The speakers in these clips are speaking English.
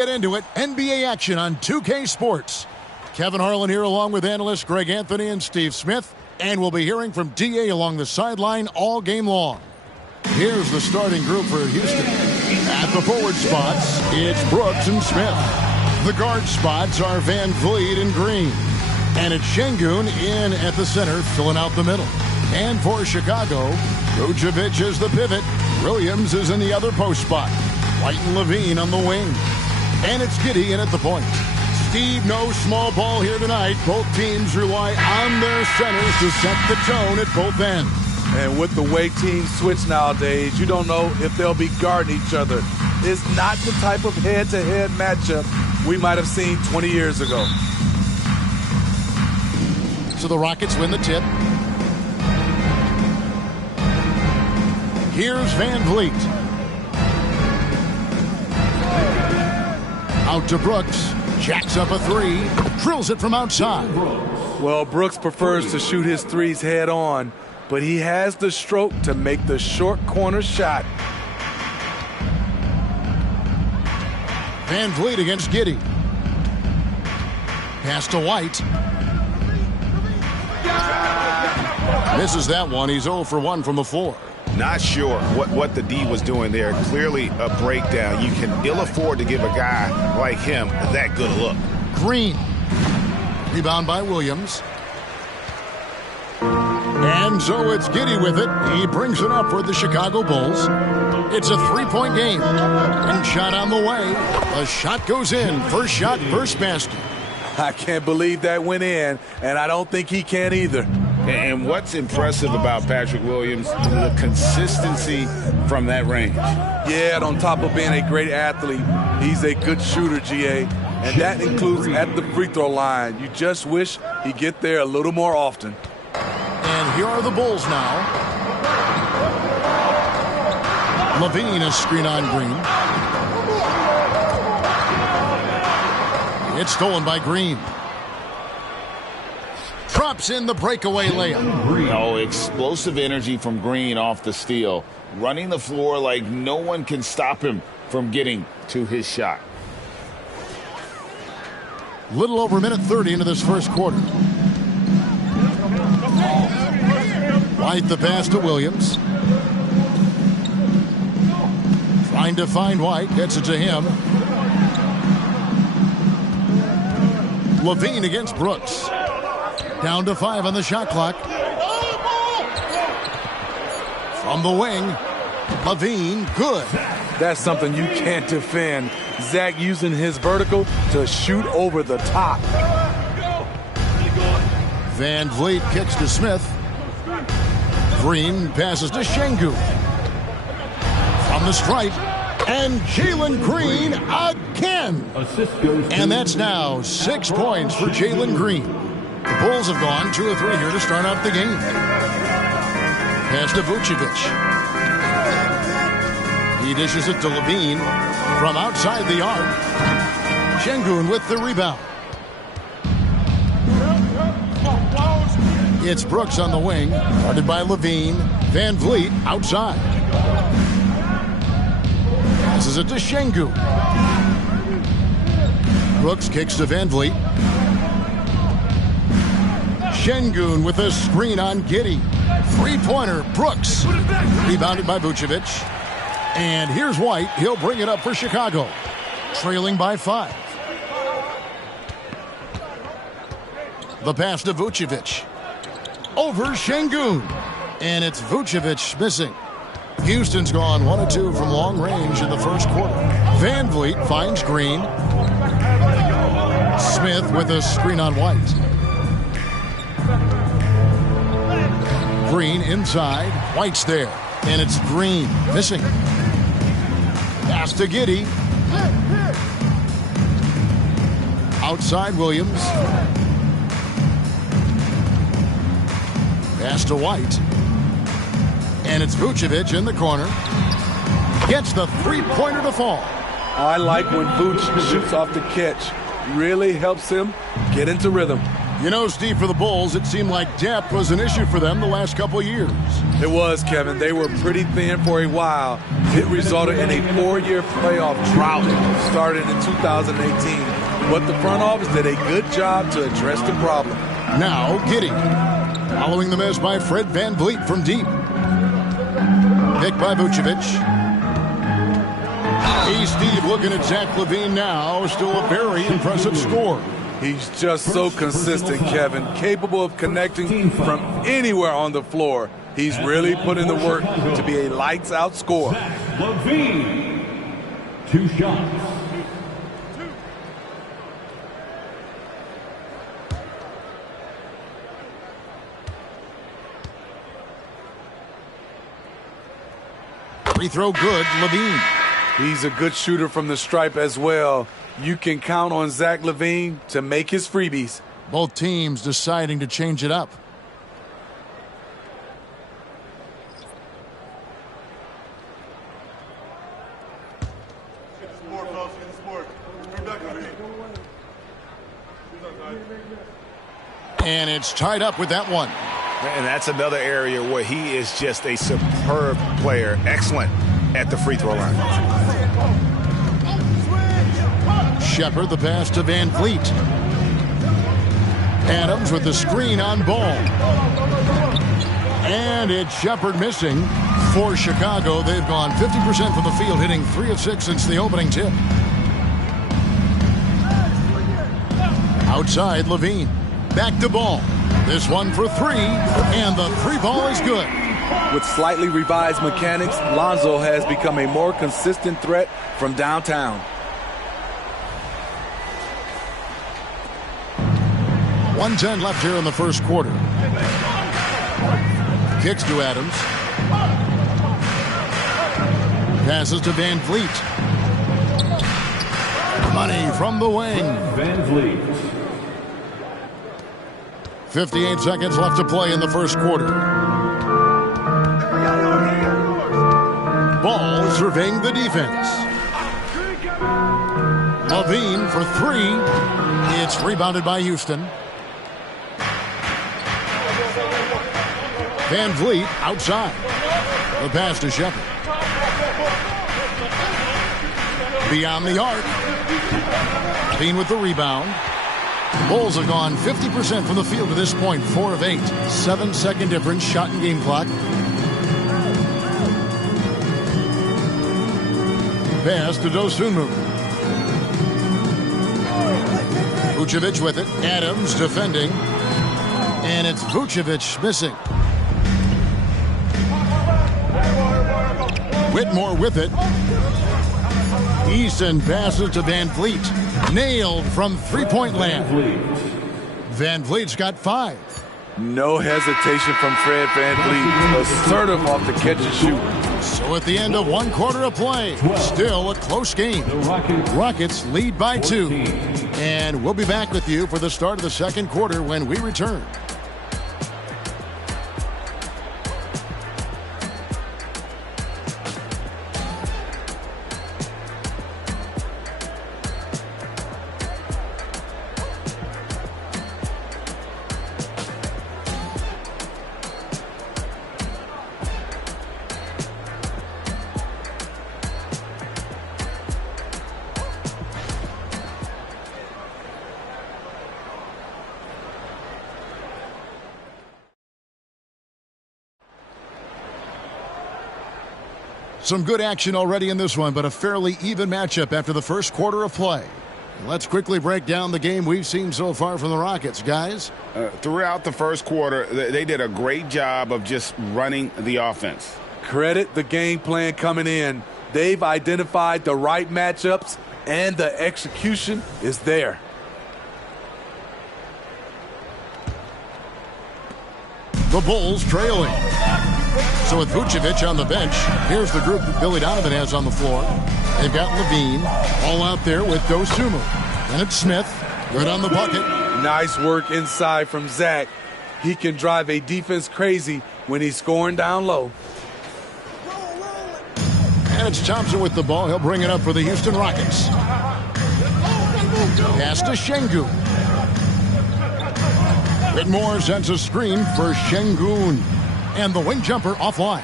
Get into it. NBA action on 2K Sports. Kevin Harlan here along with analysts Greg Anthony and Steve Smith. And we'll be hearing from D.A. along the sideline all game long. Here's the starting group for Houston. At the forward spots, it's Brooks and Smith. The guard spots are Van Vliet and Green. And it's Şengün in at the center, filling out the middle. And for Chicago, Vucevic is the pivot. Williams is in the other post spot. White and Levine on the wing. And it's Giddey in at the point. Steve, no small ball here tonight. Both teams rely on their centers to set the tone at both ends. And with the way teams switch nowadays, you don't know if they'll be guarding each other. It's not the type of head-to-head matchup we might have seen 20 years ago. So the Rockets win the tip. Here's Van Vliet. Out to Brooks. Jacks up a three. Drills it from outside. Well, Brooks prefers to shoot his threes head on, but he has the stroke to make the short corner shot. Van Vliet against Giddey. Pass to White. Misses that one. He's 0 for 1 from the floor. Not sure what the D was doing there. Clearly a breakdown. You can ill afford to give a guy like him that good a look. Green. Rebound by Williams. And so it's Giddey with it. He brings it up for the Chicago Bulls. It's a three-point game. And shot on the way. A shot goes in. First shot, first basket. I can't believe that went in, and I don't think he can either. And what's impressive about Patrick Williams, the consistency from that range. Yeah, and on top of being a great athlete, he's a good shooter, GA. And that includes at the free throw line. You just wish he'd get there a little more often. And here are the Bulls now. Levine is screen on Green. It's stolen by Green. Drops in the breakaway layup. Oh, explosive energy from Green off the steal. Running the floor like no one can stop him from getting to his shot. Little over a minute 30 into this first quarter. White the pass to Williams. Trying to find White. Gets it to him. Levine against Brooks. Down to 5 on the shot clock. From the wing, Levine, good. That's something you can't defend. Zach using his vertical to shoot over the top. Van Vliet kicks to Smith. Green passes to Şengün. From the stripe, and Jalen Green again. And that's now 6 points for Jalen Green. The Bulls have gone 2 of 3 here to start out the game. Pass to Vucevic. He dishes it to Levine from outside the arc. Şengün with the rebound. It's Brooks on the wing, guarded by Levine. Van Vliet outside. Passes it to Şengün. Brooks kicks to Van Vliet. Şengün with a screen on Giddey. Three-pointer, Brooks. Rebounded by Vucevic. And here's White. He'll bring it up for Chicago. Trailing by 5. The pass to Vucevic. Over Şengün. And it's Vucevic missing. Houston's gone 1 of 2 from long range in the first quarter. Van Vliet finds Green. Smith with a screen on White. Green inside. White's there. And it's Green missing. Pass to Giddey. Outside Williams. Pass to White. And it's Vucevic in the corner. Gets the three-pointer to fall. I like when Vuce shoots off the catch. Really helps him get into rhythm. You know, Steve, for the Bulls, it seemed like depth was an issue for them the last couple of years. It was, Kevin. They were pretty thin for a while. It resulted in a 4-year playoff drought started in 2018. But the front office did a good job to address the problem. Now, Giddey. Following the miss by Fred VanVleet from deep. Pick by Vucevic. Hey, Steve, looking at Zach LaVine now. Still a very impressive score. He's just so consistent, Kevin. Capable of connecting from anywhere on the floor. He's really put in the work to be a lights-out scorer. LaVine, 2 shots. Free throw good, LaVine. He's a good shooter from the stripe as well. You can count on Zach LaVine to make his freebies. Both teams deciding to change it up. And it's tied up with that one. And that's another area where he is just a superb player. Excellent at the free throw line. Shepard, the pass to VanVleet. Adams with the screen on Ball. And it's Shepard missing for Chicago. They've gone 50% from the field, hitting 3 of 6 since the opening tip. Outside, LaVine. Back to Ball. This one for 3, and the 3 ball is good. With slightly revised mechanics, Lonzo has become a more consistent threat from downtown. 1:10 left here in the first quarter. Kicks to Adams. Passes to VanVleet. Money from the wing. VanVleet. 58 seconds left to play in the first quarter. Ball surveying the defense. LaVine for 3. It's rebounded by Houston. VanVleet outside. The pass to Shepard. Beyond the arc. LaVine with the rebound. Bulls have gone 50% from the field to this point, 4 of 8. 7-second difference, shot and game clock. Pass to Dosunmu. Vucevic with it. Adams defending. And it's Vucevic missing. Whitmore with it. Easton passes to VanVleet. Nailed from three-point land. VanVleet's got 5. No hesitation from Fred VanVleet. Assertive off the catch and shoot. So at the end of 1 quarter of play, still a close game. Rockets lead by 2. And we'll be back with you for the start of the second quarter when we return. Some good action already in this one, but a fairly even matchup after the first quarter of play. Let's quickly break down the game we've seen so far from the Rockets, guys. Throughout the first quarter, they did a great job of just running the offense. Credit the game plan coming in. They've identified the right matchups, and the execution is there. The Bulls trailing. So with Vucevic on the bench, here's the group that Billy Donovan has on the floor. They've got LaVine all out there with Dosunmu. And it's Smith, good on the bucket. Nice work inside from Zach. He can drive a defense crazy when he's scoring down low. And it's Thompson with the ball. He'll bring it up for the Houston Rockets. Pass to Şengün. Whitmore sends a screen for Şengün. And the wing jumper offline.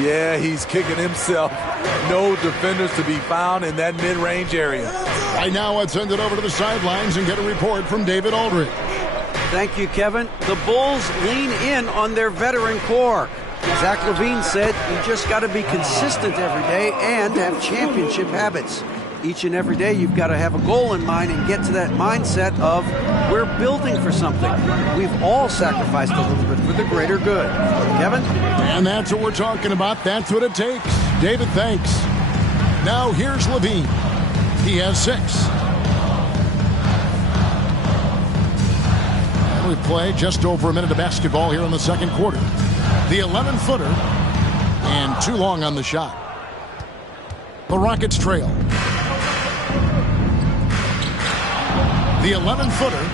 Yeah, he's kicking himself. No defenders to be found in that mid-range area. Right now, let's send it over to the sidelines and get a report from David Aldridge. Thank you, Kevin. The Bulls lean in on their veteran core. Zach LaVine said you just got to be consistent every day and have championship habits. Each and every day you've got to have a goal in mind and get to that mindset of we're building for something. We've all sacrificed a little bit for the greater good. Kevin? And that's what we're talking about. That's what it takes. David, thanks. Now here's LaVine. He has 6. And we play just over a minute of basketball here in the second quarter. The 11-footer and too long on the shot. The Rockets trail. The 11-footer,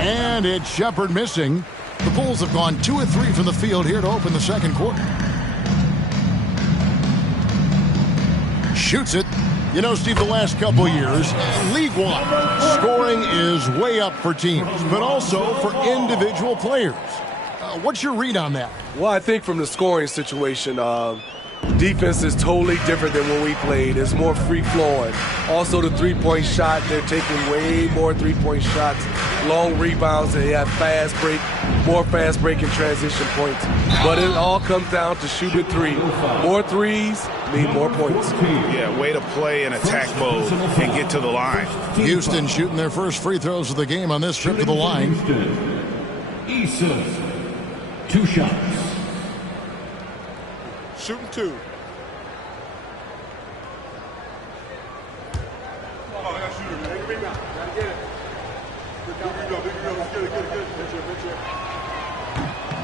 and it's Shepherd missing. The Bulls have gone 2 of 3 from the field here to open the second quarter. Shoots it. You know, Steve, the last couple years, league-wide, scoring is way up for teams, but also for individual players. What's your read on that? Well, I think from the scoring situation, defense is totally different than when we played. It's more free-flowing. Also, the three-point shot, they're taking way more three-point shots, long rebounds, and they have fast break, more fast break and transition points. But it all comes down to shooting 3. More threes mean more points. Yeah, way to play in attack mode and get to the line. Houston shooting their first free throws of the game on this trip to the line. Eason. 2 shots. Shooting 2.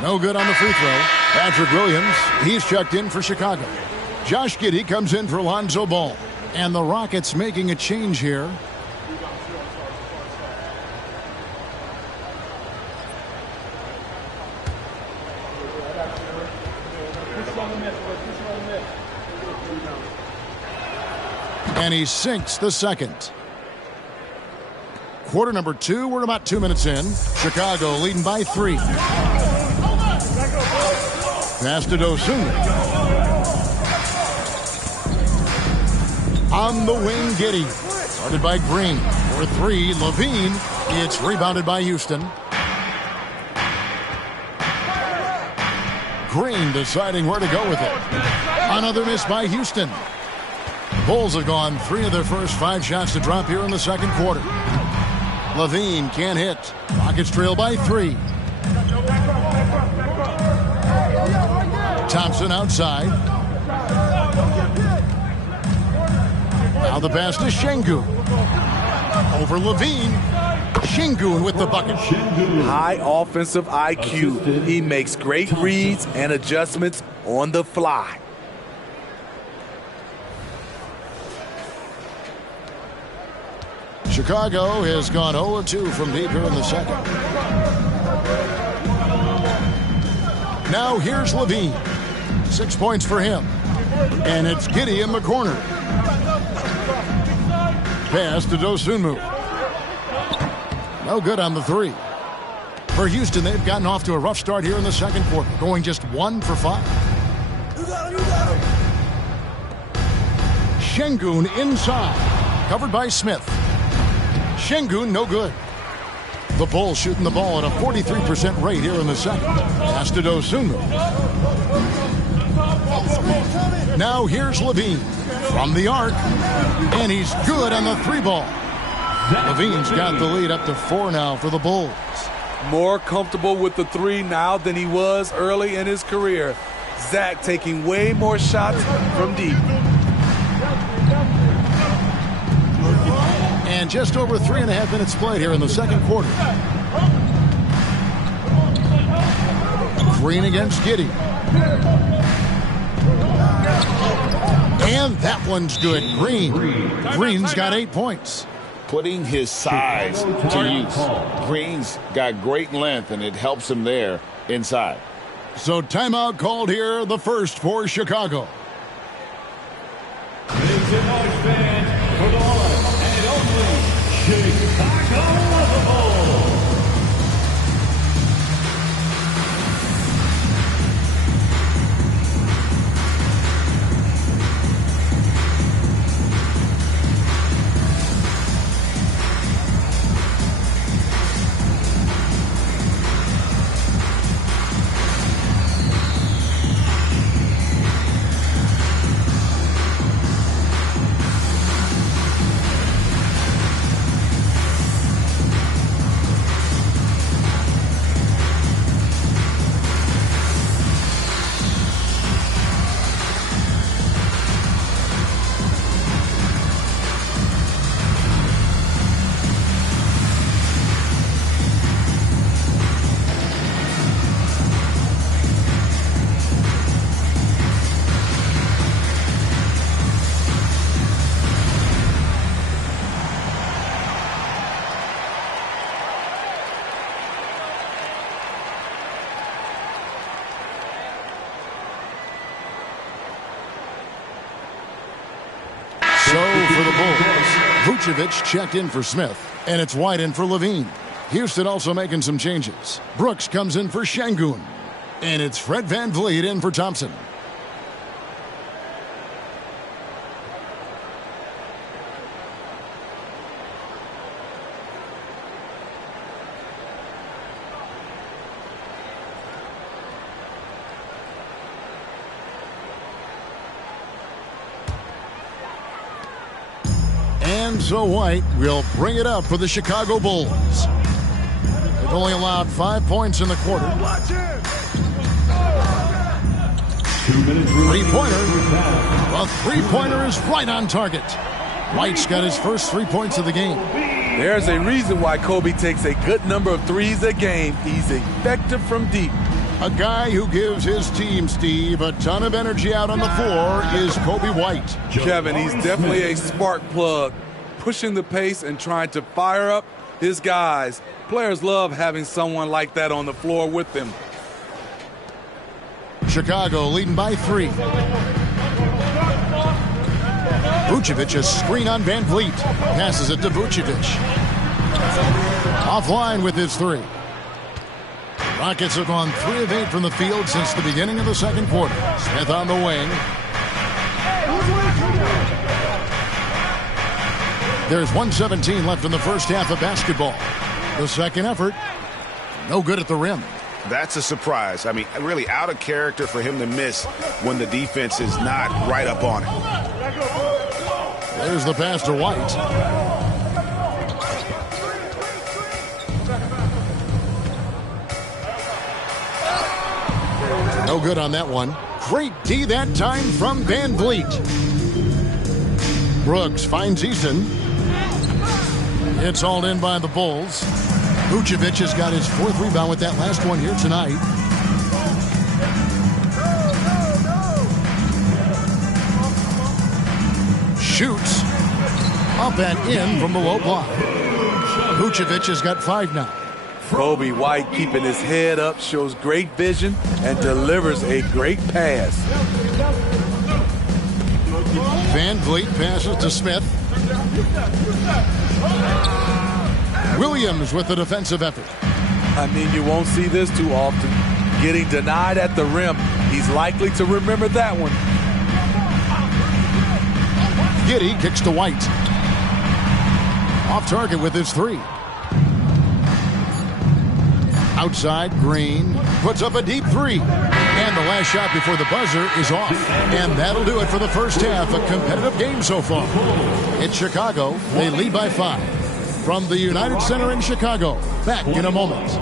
No good on the free throw. Patrick Williams, he's checked in for Chicago. Josh Giddey comes in for Lonzo Ball. And the Rockets making a change here. And he sinks the second. Quarter number 2, we're about 2 minutes in. Chicago leading by 3. Pass to Dosunmu. On the wing, Giddey. Started by Green. For 3, LaVine. It's rebounded by Houston. Green deciding where to go with it. Another miss by Houston. Bulls have gone 3 of their first 5 shots to drop here in the second quarter. LaVine can't hit. Rockets trail by 3. Thompson outside. Now the pass to Şengün. Over LaVine. Şengün with the bucket. High offensive IQ. He makes great reads and adjustments on the fly. Chicago has gone 0-2 from deep here in the second. Now here's LaVine. 6 points for him. And it's Giddey in the corner. Pass to Dosunmu. No good on the 3. For Houston, they've gotten off to a rough start here in the second quarter, going just 1 for 5. Şengün inside. Covered by Smith. Şengün, no good. The Bulls shooting the ball at a 43% rate here in the second. Pass to Dosunmu. Now here's LaVine from the arc. And he's good on the 3-ball. LaVine's got the lead up to 4 now for the Bulls. More comfortable with the 3 now than he was early in his career. Zach taking way more shots from deep. And just over 3.5 minutes played here in the second quarter. Green against Giddey. And that one's good. Green's got 8 points. Putting his size to use. Green's got great length, and it helps him there inside. So timeout called here, the first for Chicago. Make some noise, fans, for the one and only Chicago Bulls. Vucevic checked in for Smith, and it's White in for Levine. Houston also making some changes. Brooks comes in for Şengün, and it's Fred VanVleet in for Thompson. And so White will bring it up for the Chicago Bulls. They've only allowed 5 points in the quarter. Three-pointer. A three-pointer is right on target. White's got his first 3 points of the game. There's a reason why Kobe takes a good number of threes a game. He's effective from deep. A guy who gives his team, Steve, a ton of energy out on the floor is Kobe White. Kevin, he's definitely a spark plug, pushing the pace and trying to fire up his guys. Players love having someone like that on the floor with them. Chicago leading by 3. Vucevic, a screen on VanVleet. Passes it to Vucevic. Offline with his 3. Rockets have gone 3 of 8 from the field since the beginning of the second quarter. Smith on the wing. There's 1:17 left in the first half of basketball. The second effort, no good at the rim. That's a surprise. I mean, really out of character for him to miss when the defense is not right up on it. There's the pass to White. No good on that one. Great D that time from VanVleet. Brooks finds Eason. It's hauled in by the Bulls. Vucevic has got his 4th rebound with that last one here tonight. Shoots. Up and in from the low block. Vucevic has got 5 now. Kobe White keeping his head up, shows great vision, and delivers a great pass. VanVleet passes to Smith. Williams with the defensive effort. I mean, you won't see this too often. Getting denied at the rim. He's likely to remember that one. Giddey kicks to White. Off target with his 3. Outside, Green puts up a deep 3. And the last shot before the buzzer is off. And that'll do it for the first half. A competitive game so far. It's Chicago. They lead by 5. From the United Center in Chicago. Back in a moment.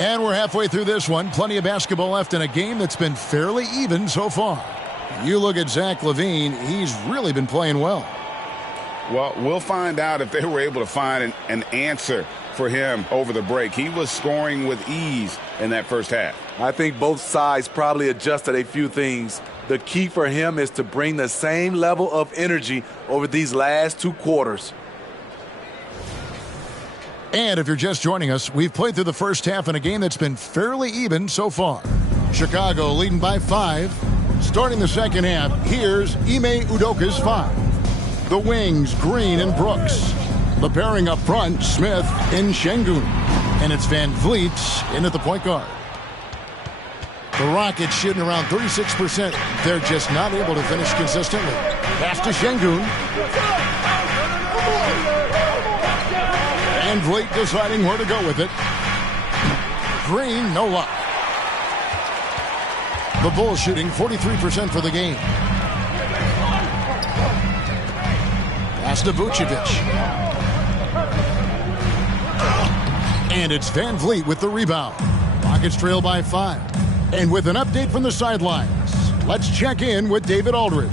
And we're halfway through this one. Plenty of basketball left in a game that's been fairly even so far. You look at Zach LaVine, he's really been playing well. Well, we'll find out if they were able to find an answer for him over the break. He was scoring with ease in that first half. I think both sides probably adjusted a few things. The key for him is to bring the same level of energy over these last 2 quarters. And if you're just joining us, we've played through the first half in a game that's been fairly even so far. Chicago leading by 5. Starting the second half, here's Ime Udoka's 5. The wings, Green and Brooks. The pairing up front, Smith and Şengün. And it's VanVleet in at the point guard. The Rockets shooting around 36%. They're just not able to finish consistently. Pass to Şengün. Van Vliet deciding where to go with it. Green, no luck. The Bulls shooting 43% for the game. Pass to Vucevic. And it's Van Vliet with the rebound. Rockets trail by 5. And with an update from the sidelines, let's check in with David Aldridge.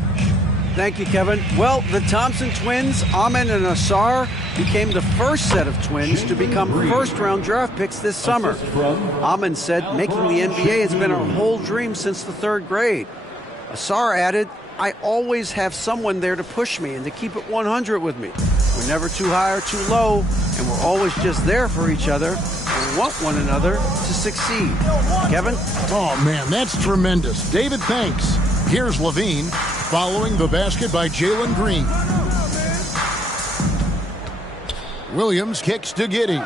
Thank you, Kevin. Well, the Thompson twins, Amen and Ausar, became the first set of twins to become first-round draft picks this summer. Amen said making the NBA has been a whole dream since the 3rd grade. Ausar added, I always have someone there to push me and to keep it 100 with me. We're never too high or too low, and we're always just there for each other and want one another to succeed. Kevin? Oh, man, that's tremendous. David, thanks. Here's Levine following the basket by Jalen Green. Williams kicks to Giddey.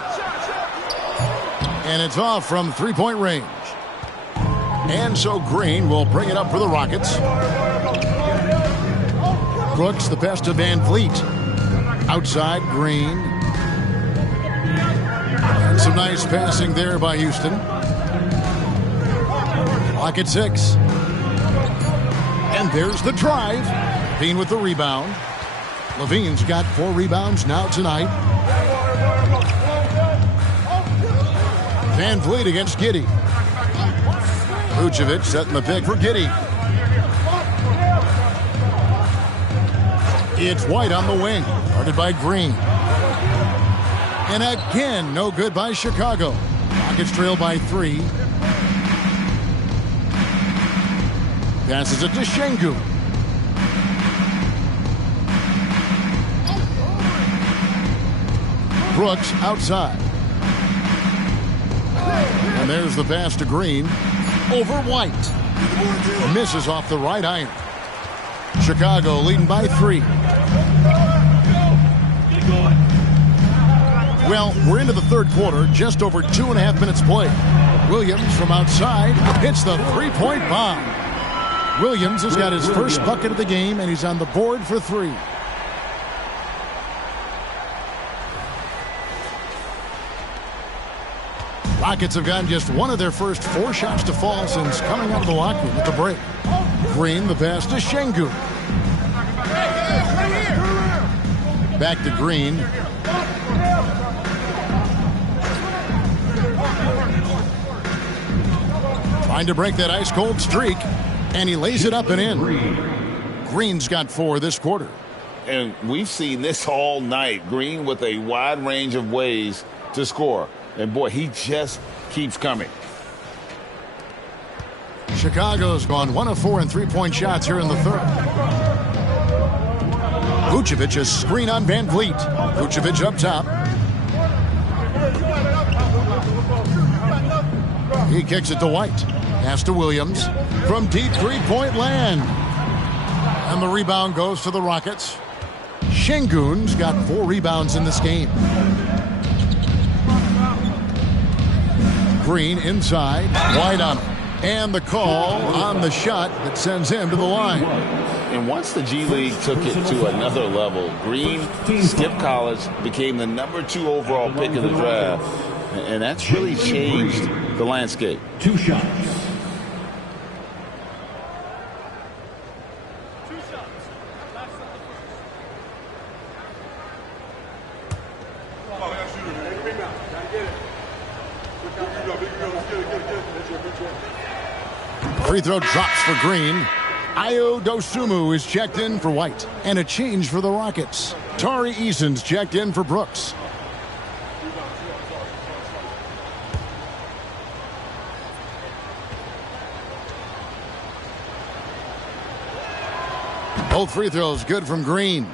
And it's off from three-point range. And so Green will bring it up for the Rockets. Brooks, the pass to Van Vliet. Outside, Green. And some nice passing there by Houston. Clock at 6. And there's the drive. Levine with the rebound. Levine's got 4 rebounds now tonight. Van Vliet against Giddey. Vucevic setting the pick for Giddey. It's White on the wing. Guarded by Green. And again, no good by Chicago. Rockets trail by 3. Passes it to Şengün. Brooks outside. And there's the pass to Green. Over White. Misses off the right iron. Chicago leading by 3. Well, we're into the 3rd quarter. Just over 2.5 minutes played. Williams from outside hits the three-point bomb. Williams has got his first bucket of the game, and he's on the board for 3. Rockets have gotten just one of their first 4 shots to fall since coming out of the locker room at the break. Green, the pass to Şengün. Back to Green. Trying to break that ice-cold streak. And he lays it up and in. Green's got 4 this quarter. And we've seen this all night. Green with a wide range of ways to score. And, boy, he just keeps coming. Chicago's gone 1 of 4 in three-point shots here in the 3rd. Vucevic a screen on Van Vliet. Vucevic up top. He kicks it to White. Pass to Williams from deep three-point land. And the rebound goes to the Rockets. Şengün's got 4 rebounds in this game. Green inside. White on him. And the call on the shot that sends him to the line. And once the G League took it to another level, Green skipped college, became the number 2 overall pick of the draft. And that's really changed the landscape. 2 shots. Free throw drops for Green. Ayo Dosunmu is checked in for White. And a change for the Rockets. Tari Eason's checked in for Brooks. Both free throws good from Green.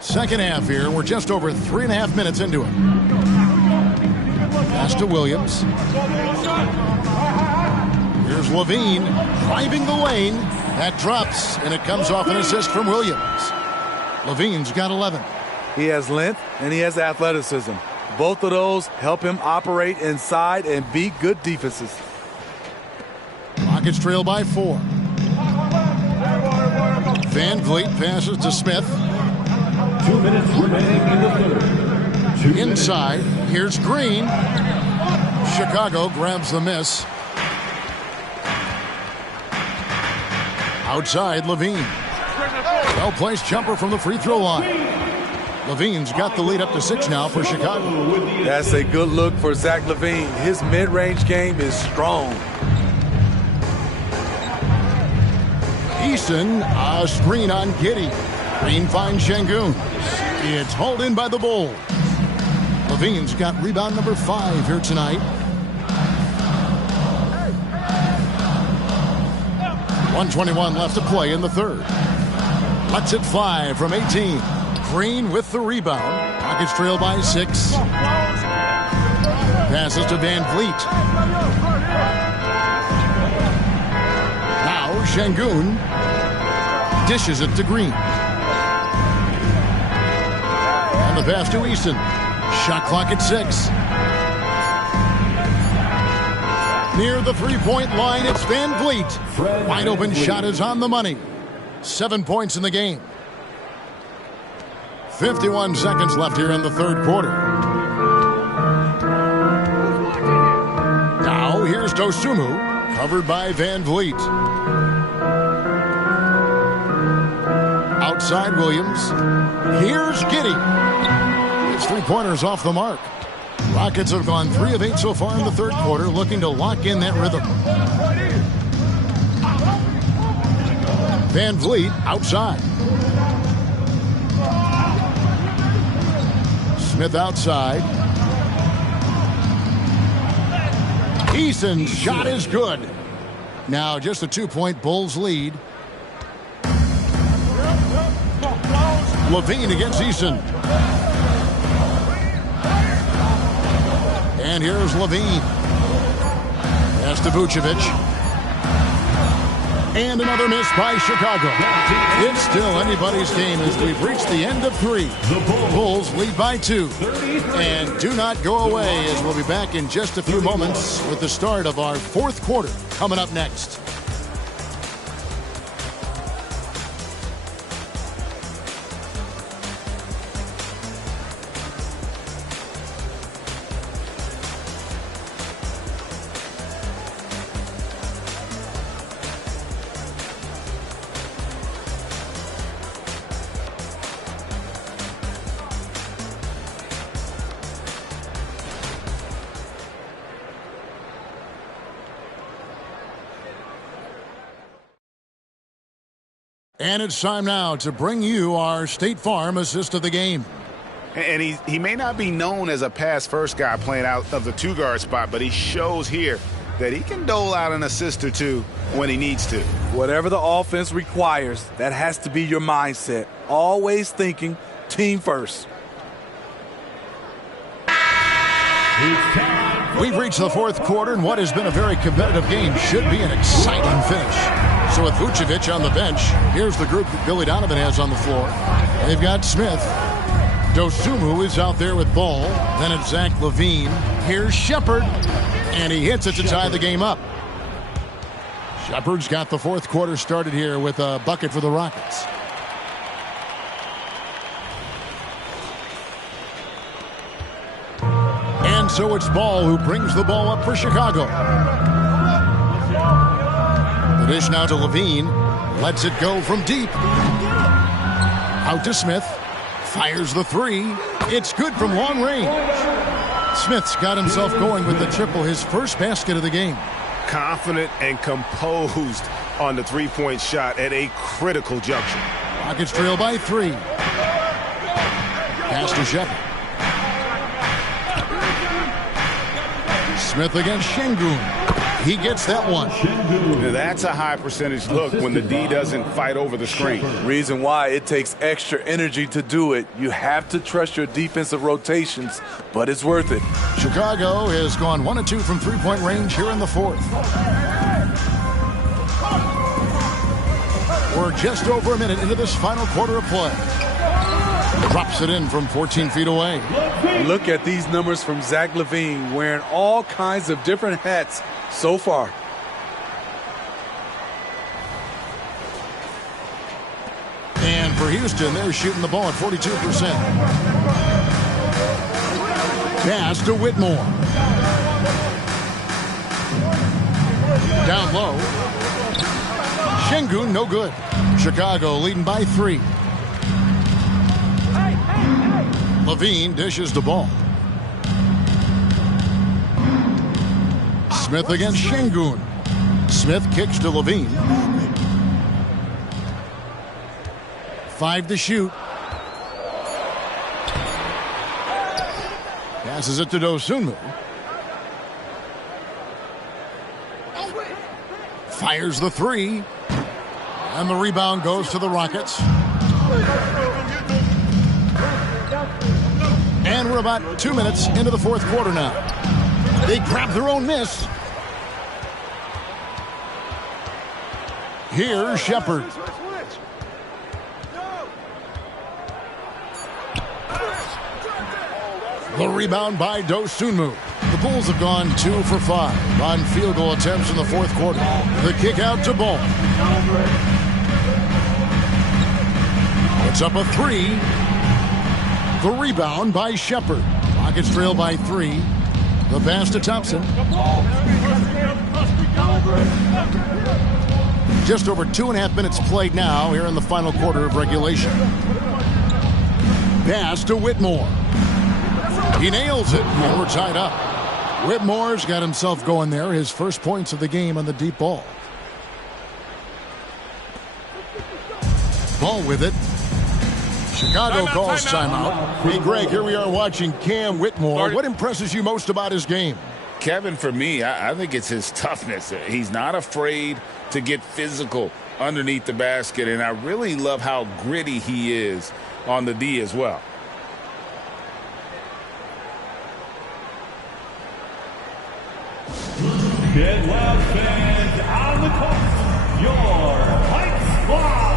Second half here. We're just over 3.5 minutes into it. Pass to Williams. Here's Levine driving the lane. That drops, and it comes off an assist from Williams. Levine's got 11. He has length and he has athleticism. Both of those help him operate inside and beat good defenses. Rockets trail by 4. Van Vliet passes to Smith. 2 minutes remaining in the third. Inside, here's Green. Chicago grabs the miss. Outside, Levine. Well-placed jumper from the free throw line. Levine's got the lead up to 6 now for Chicago. That's a good look for Zach LaVine. His mid-range game is strong. Eason, a screen on Giddey. Green finds Şengün. It's hauled in by the Bulls. Levine's got rebound number 5 here tonight. 1:21 left to play in the third. Lets it fly from 18. Green with the rebound. Rockets trail by 6. Passes to Van Vliet. Now Şengün dishes it to Green. And the pass to Eason. Shot clock at 6. Near the three-point line, it's Van Vliet. Wide open shot is on the money. 7 points in the game. 51 seconds left here in the third quarter. Now here's Dosunmu, covered by Van Vliet. Outside Williams. Here's Giddey. His three-pointers off the mark. Rockets have gone 3 of 8 so far in the third quarter, looking to lock in that rhythm. Van Vliet outside. Smith outside. Eason's shot is good. Now just a 2-point Bulls lead. Levine against Eason. And here's Levine. Pass to Vucevic. And another miss by Chicago. It's still anybody's game as we've reached the end of 3. The Bulls lead by 2. And do not go away as we'll be back in just a few moments with the start of our fourth quarter coming up next. And it's time now to bring you our State Farm assist of the game. And he may not be known as a pass-first guy playing out of the 2-guard spot, but he shows here that he can dole out an assist or 2 when he needs to. Whatever the offense requires, that has to be your mindset. Always thinking team first. We've reached the fourth quarter, and what has been a very competitive game should be an exciting finish. So with Vucevic on the bench, here's the group that Billy Donovan has on the floor. They've got Smith. Dosunmu is out there with ball. Then it's Zach LaVine. Here's Shepherd. And he hits it to tie the game up. Shepherd's got the fourth quarter started here with a bucket for the Rockets. And so it's Ball who brings the ball up for Chicago. The dish now to Levine. Lets it go from deep. Out to Smith. Fires the 3. It's good from long range. Smith's got himself going with the triple, his first basket of the game. Confident and composed on the three-point shot at a critical juncture. Rockets trail by 3. Pass to Shepherd. Smith against Şengün. He gets that one. That's a high percentage look when the D doesn't fight over the screen. Reason why it takes extra energy to do it. You have to trust your defensive rotations, but it's worth it. Chicago has gone 1 of 2 from three-point range here in the fourth. We're just over a minute into this final quarter of play. Drops it in from 14 feet away. Look at these numbers from Zach LaVine, wearing all kinds of different hats so far. And for Houston. They're shooting the ball at 42%. Pass to Whitmore. Down low. Şengün, no good. Chicago leading by 3. Levine dishes the ball. Smith against Şengün. Smith kicks to Levine. 5 to shoot. Passes it to Dosunmu. Fires the 3. And the rebound goes to the Rockets. And we're about 2 minutes into the fourth quarter now. They grab their own miss. Here's Shepherd. The rebound by Dosunmu. The Bulls have gone 2 for 5 on field goal attempts in the fourth quarter. The kick out to Ball. It's up a 3. The rebound by Shepherd. Rockets trail by 3. The pass to Thompson. Just over 2.5 minutes played now here in the final quarter of regulation. Pass to Whitmore. He nails it, and we're tied up. Whitmore's got himself going there. His first points of the game on the deep ball. Ball with it. Chicago calls timeout. Hey, Greg, here we are watching Cam Whitmore. What impresses you most about his game? Kevin, for me, I think it's his toughness. He's not afraid to get physical underneath the basket, and I really love how gritty he is on the D as well. Get loud, fans, on the court, your Pike Squad.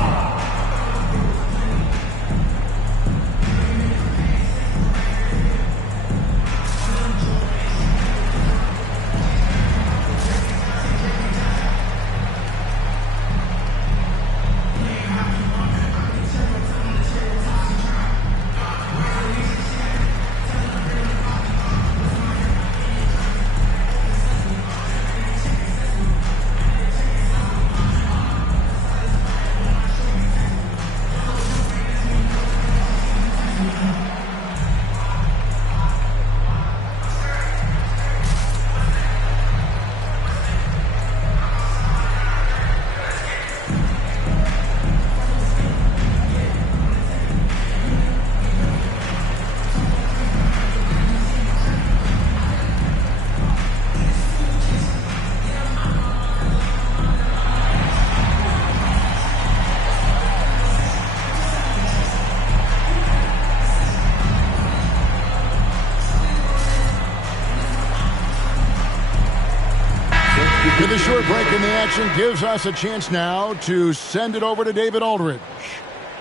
With a short break in the action gives us a chance now to send it over to David Aldridge.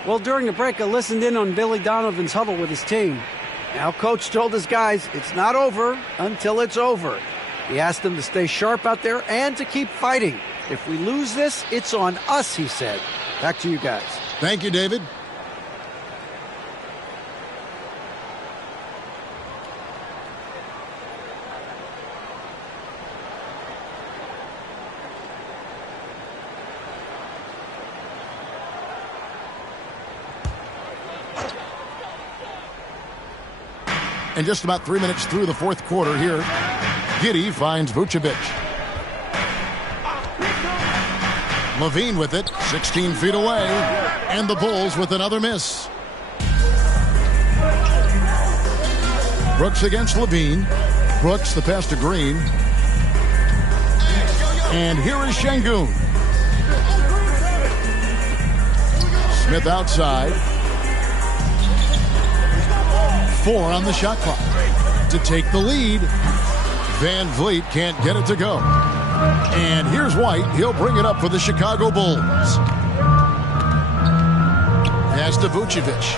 Well, during the break, I listened in on Billy Donovan's huddle with his team. Now, Coach told his guys it's not over until it's over. He asked them to stay sharp out there and to keep fighting. If we lose this, it's on us, he said. Back to you guys. Thank you, David. And just about 3 minutes through the fourth quarter here, Giddey finds Vucevic. Levine with it, 16 feet away, and the Bulls with another miss. Brooks against Levine. Brooks, the pass to Green. And here is Şengün. Smith outside. 4 on the shot clock to take the lead. Van Vliet can't get it to go. And here's White. He'll bring it up for the Chicago Bulls. Pass to Vucevic.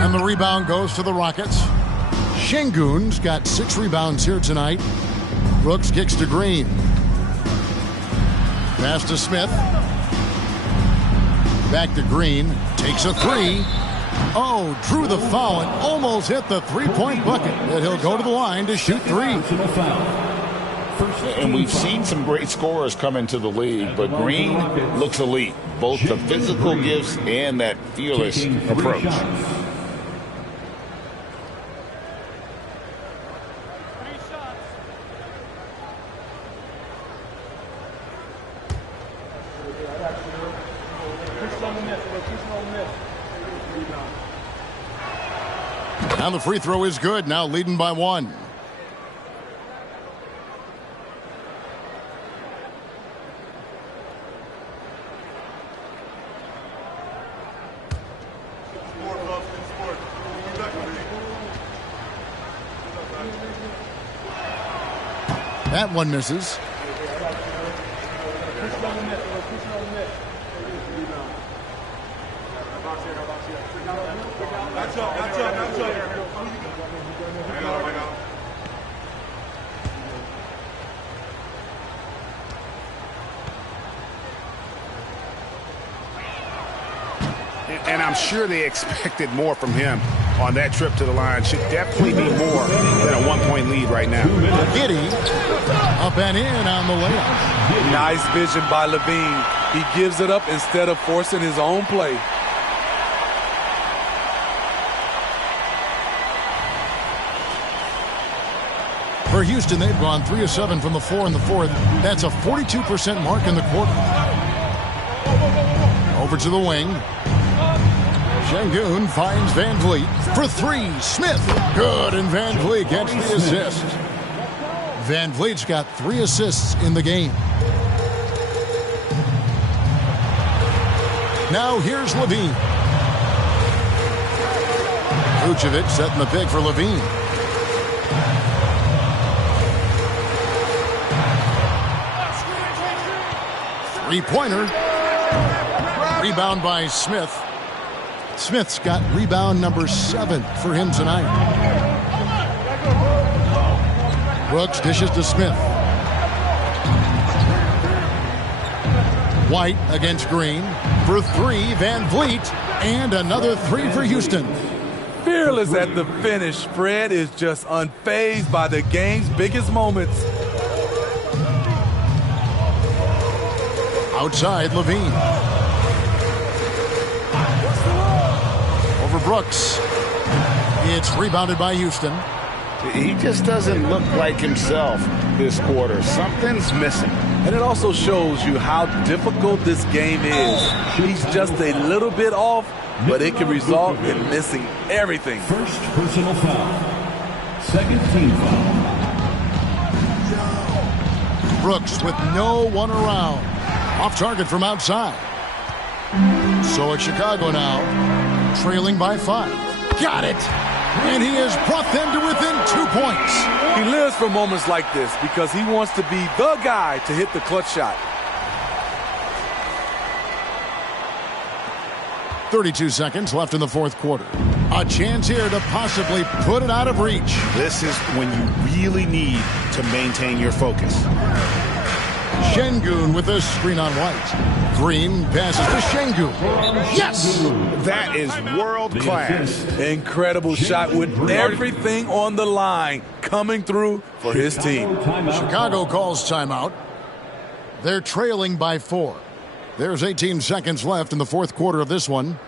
And the rebound goes to the Rockets. Şengün's got 6 rebounds here tonight. Brooks kicks to Green. Pass to Smith. Back to Green. Takes a three. Oh, drew the foul and almost hit the three-point bucket. But he'll go to the line to shoot three. And we've seen some great scorers come into the league, but Green looks elite. Both the physical gifts and that fearless approach. Now the free throw is good. Now leading by one. That one misses. And I'm sure they expected more from him on that trip to the line. Should definitely be more than a one-point lead right now. Giddy up and in on the layup. Nice vision by Levine. He gives it up instead of forcing his own play. For Houston, they've gone 3 of 7 from the floor in the fourth. That's a 42% mark in the quarter. Over to the wing. Şengün finds Van Vliet for three. Smith. Good, and Van Vliet gets the assist. Van Vliet's got 3 assists in the game. Now here's Levine. Vucevic setting the pick for Levine. Three-pointer. Rebound by Smith. Smith's got rebound number 7 for him tonight. Brooks dishes to Smith. White against Green. For 3, Van Vliet. And another 3 for Houston. Fearless at the finish. Fred is just unfazed by the game's biggest moments. Outside, Levine. Over Brooks. It's rebounded by Houston. He just doesn't look like himself this quarter. Something's missing. And it also shows you how difficult this game is. He's just a little bit off, but it can result in missing everything. First personal foul. Second team foul. Brooks with no one around. Off target from outside. So it's Chicago now, trailing by 5. Got it! And he has brought them to within 2 points. He lives for moments like this because he wants to be the guy to hit the clutch shot. 32 seconds left in the fourth quarter. A chance here to possibly put it out of reach. This is when you really need to maintain your focus. Şengün with a screen on White. Green passes to Şengün. Yes! That is world class. Incredible shot with everything on the line coming through for his team. Chicago calls timeout. They're trailing by 4. There's 18 seconds left in the fourth quarter of this one.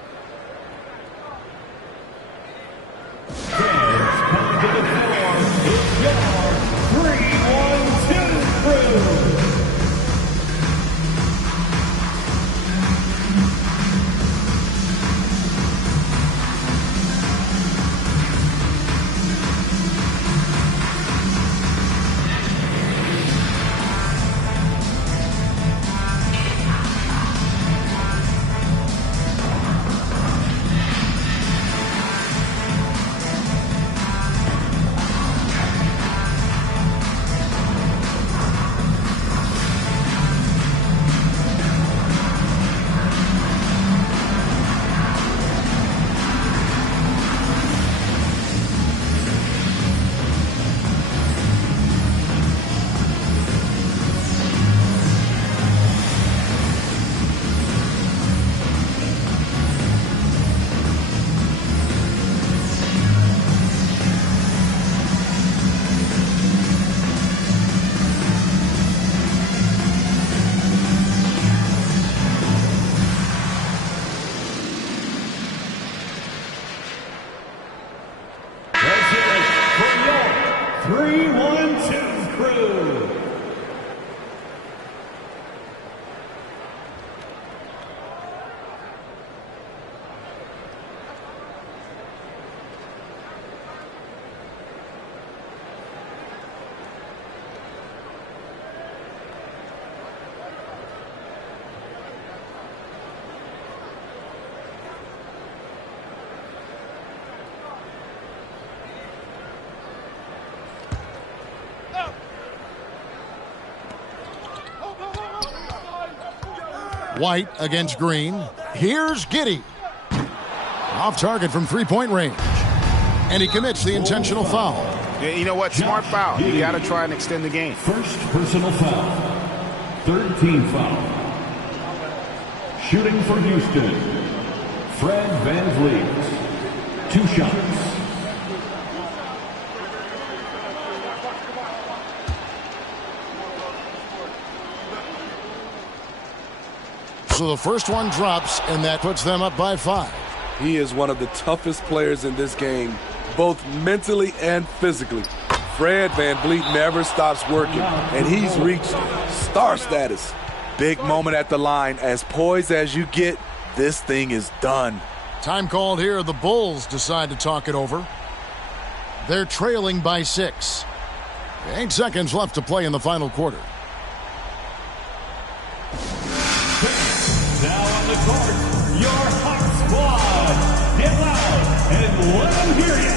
3-1-2 crew. White against Green. Here's Giddey. Off target from three-point range. And he commits the intentional foul. Yeah, you know what? Smart foul. You got to try and extend the game. First personal foul. Third team foul. Shooting for Houston, Fred VanVleet. 2 shots. So the first one drops, and that puts them up by 5. He is one of the toughest players in this game, both mentally and physically. Fred VanVleet never stops working, and he's reached star status. Big moment at the line. As poised as you get, this thing is done. Time called here. The Bulls decide to talk it over. They're trailing by 6. 8 seconds left to play in the final quarter. Now on the court, your Hawk Squad. Get loud and let them hear you.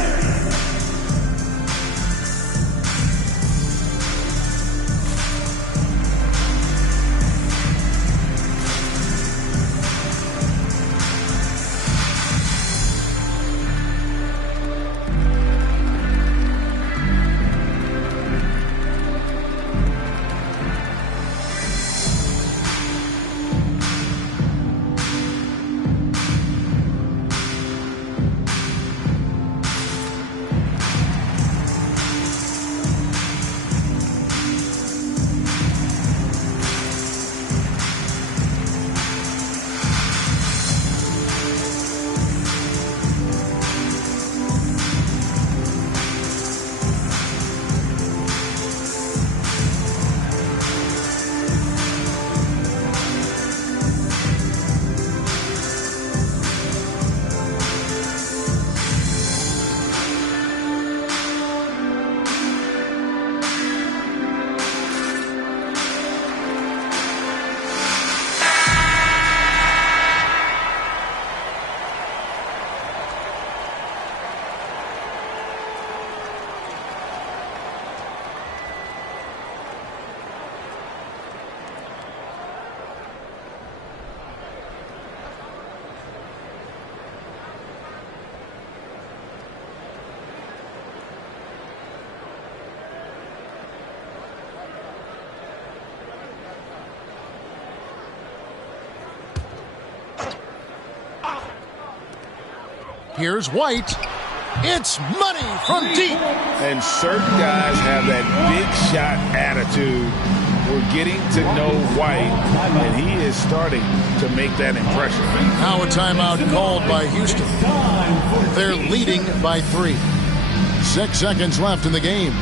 Here's White. It's money from deep. And certain guys have that big shot attitude. We're getting to know White, and he is starting to make that impression. Now a timeout called by Houston. They're leading by 3. 6 seconds left in the game.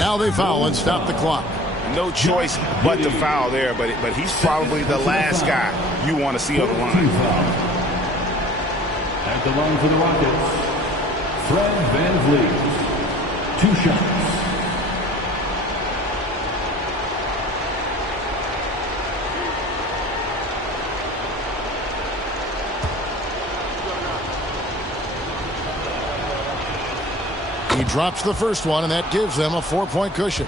now they foul and stop the clock. No choice but to foul there, but he's probably the last guy you want to see on the line. At the line for the Rockets, Fred VanVleet. 2 shots. He drops the first one, and that gives them a 4-point cushion.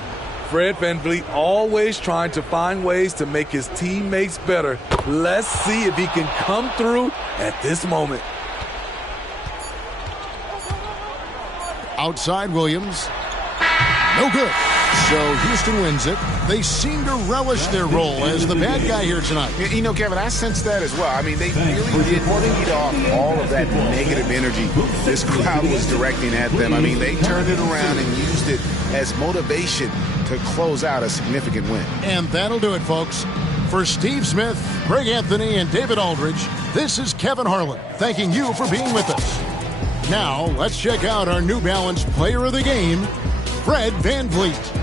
Fred VanVleet always trying to find ways to make his teammates better. Let's see if he can come through at this moment. Outside Williams. No good. So Houston wins it. They seem to relish their role as the bad guy here tonight. You know, Kevin, I sense that as well. I mean, they really did feed off all of that negative energy this crowd was directing at them. I mean, they turned it around and used it as motivation to close out a significant win. And that'll do it, folks. For Steve Smith, Greg Anthony, and David Aldridge, this is Kevin Harlan thanking you for being with us. Now, let's check out our New Balance Player of the Game, Fred VanVleet.